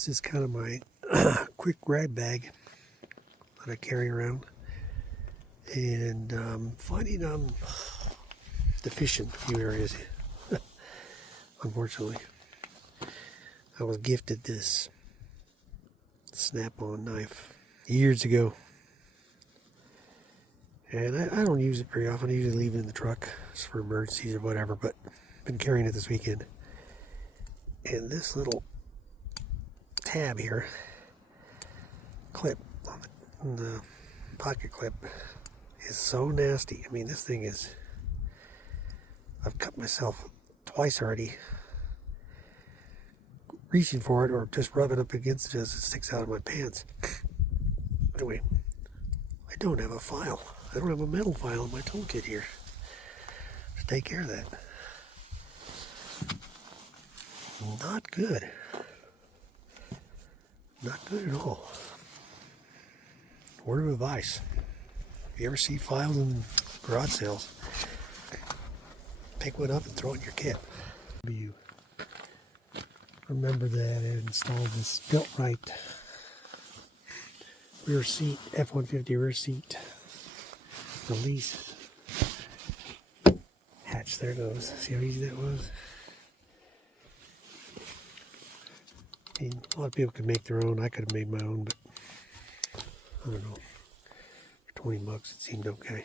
This is kind of my quick grab bag that I carry around, and finding I'm deficient in a few areas. Unfortunately, I was gifted this snap-on knife years ago, and I don't use it very often. I usually leave it in the truck just for emergencies or whatever, but I've been carrying it this weekend. And this little tab here, clip on the pocket clip, is so nasty. I mean, this thing is, I've cut myself twice already reaching for it or just rubbing up against it as it sticks out of my pants. Anyway, I don't have a file. I don't have a metal file in my toolkit here to take care of that. Not good. Not good at all. Word of advice: if you ever see files in garage sales, pick one up and throw it in your kit. You remember that I installed this built-right rear seat, F-150 rear seat release hatch. There it goes. See how easy that was? I mean, a lot of people could make their own. I could have made my own, but I don't know. For 20 bucks, it seemed okay.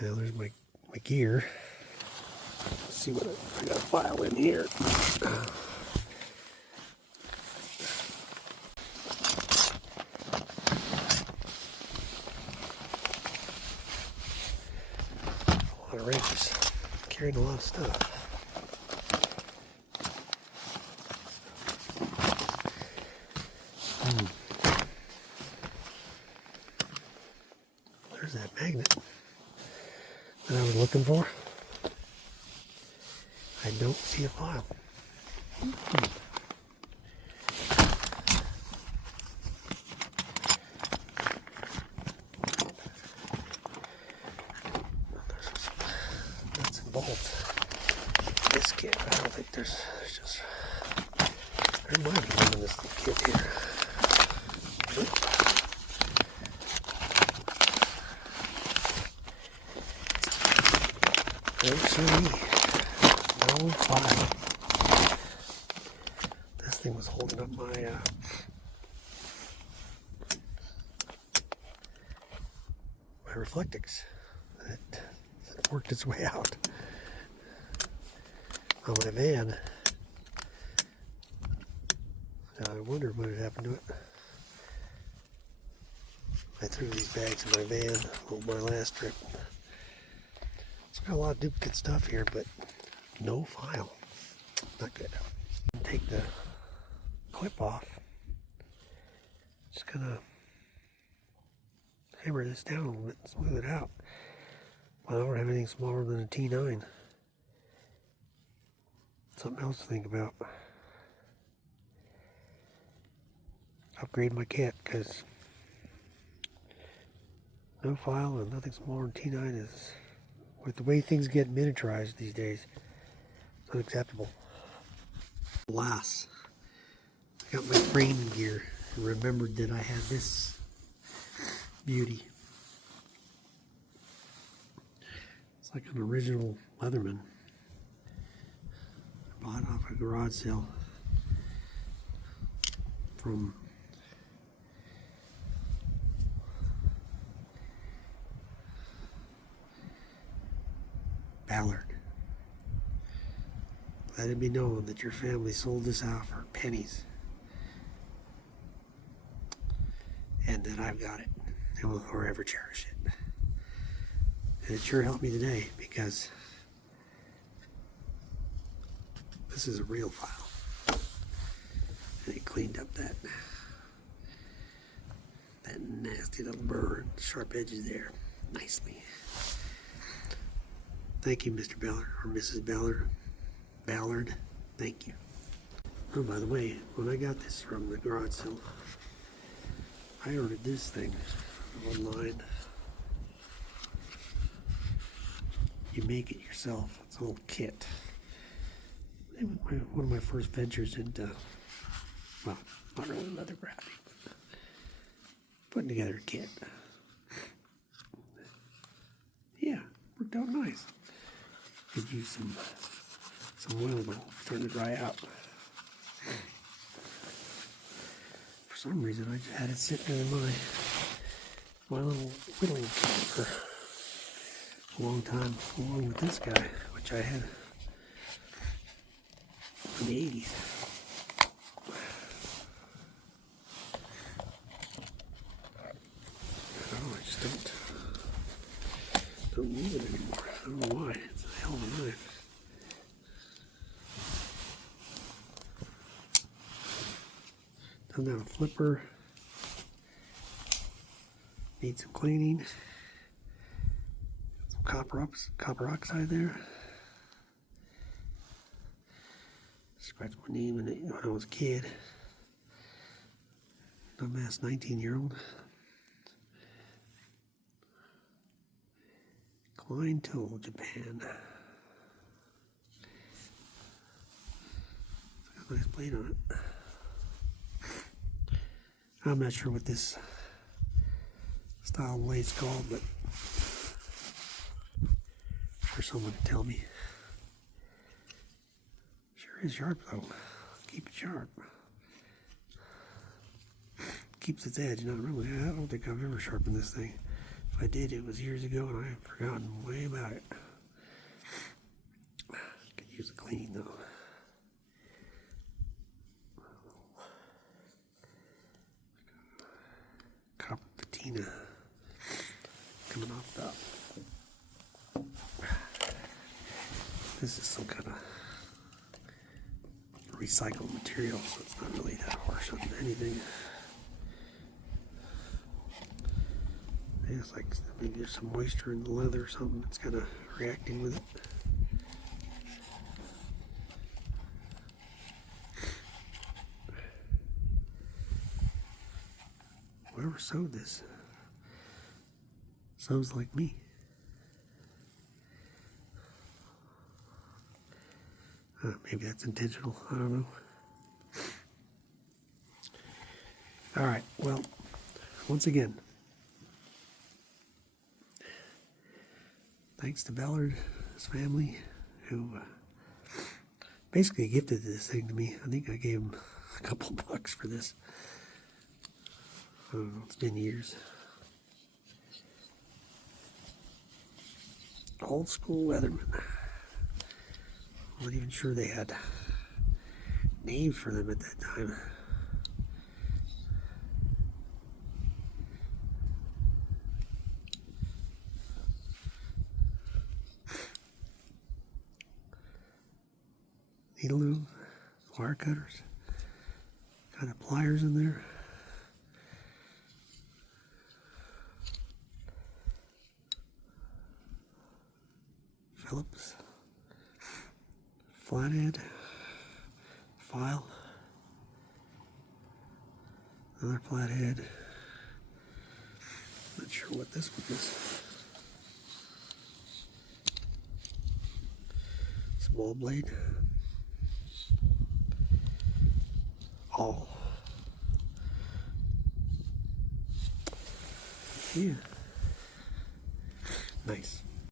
Now there's my gear. Let's see what I got a file in here. A lot of wrenches. Carrying a lot of stuff. There's that magnet that I was looking for. I don't see a file. There's some nuts and bolts. This kit, I don't think there's just, there might be one in this kit here. No siree. No file. This thing was holding up my my Reflectix. It worked its way out on my van. I wondered what had happened to it. I threw these bags in my van on my last trip. It's got a lot of duplicate stuff here, but no file. Not good. Take the clip off. Just gonna hammer this down a little bit and smooth it out. Well, I don't have anything smaller than a T9. Something else to think about. Upgrade my kit, because no file and nothing smaller than T9 is, with the way things get miniaturized these days, it's unacceptable. Alas, I got my framing gear and remembered that I had this beauty. It's like an original Leatherman. I bought it off a garage sale from Ballard. Let it be known that your family sold this out for pennies, and that I've got it and will forever cherish it. And it sure helped me today, because this is a real file, and it cleaned up that nasty little burr and sharp edges there nicely. Thank you, Mr. Ballard, or Mrs. Ballard. Thank you. Oh, by the way, when I got this from the garage sale, I ordered this thing online. You make it yourself. It's a little kit. It was one of my first ventures into Well, not really leather wrapping, but putting together a kit. Yeah, worked out nice. Could use some oil though, starting to dry out. For some reason, I just had it sitting in my little whittling kit for a long time, along with this guy, which I had in the 80s. I just don't use it anymore. I don't know why. It's a hell of a knife. Doesn't have a flipper. Needs some cleaning. Some copper oxide there. Scratched my knee when I was a kid. Dumbass 19-year-old. Klein Tool, Japan. It's got a nice blade on it. I'm not sure what this style blade's called, but for someone to tell me. Sure is sharp though. Keep it sharp. Keeps its edge. Not really. I don't think I've ever sharpened this thing. If I did, it was years ago and I've forgotten way about it. Could use a cleaning though. Copper patina coming off top. This is some kind of recycled material, so it's not really that harsh on anything. It's like maybe there's some moisture in the leather or something that's kind of reacting with it. Whoever sewed this sews like me. Maybe that's intentional. I don't know. All right. Well, once again, thanks to Ballard's family, who basically gifted this thing to me. I think I gave him a couple bucks for this. I don't know, it's been years. Old School Leatherman. I wasn't even sure they had names for them at that time. Needle nose, wire cutters, got the pliers in there. Phillips, flathead, file, another flathead. Not sure what this one is. Small blade. All. Yeah. Nice.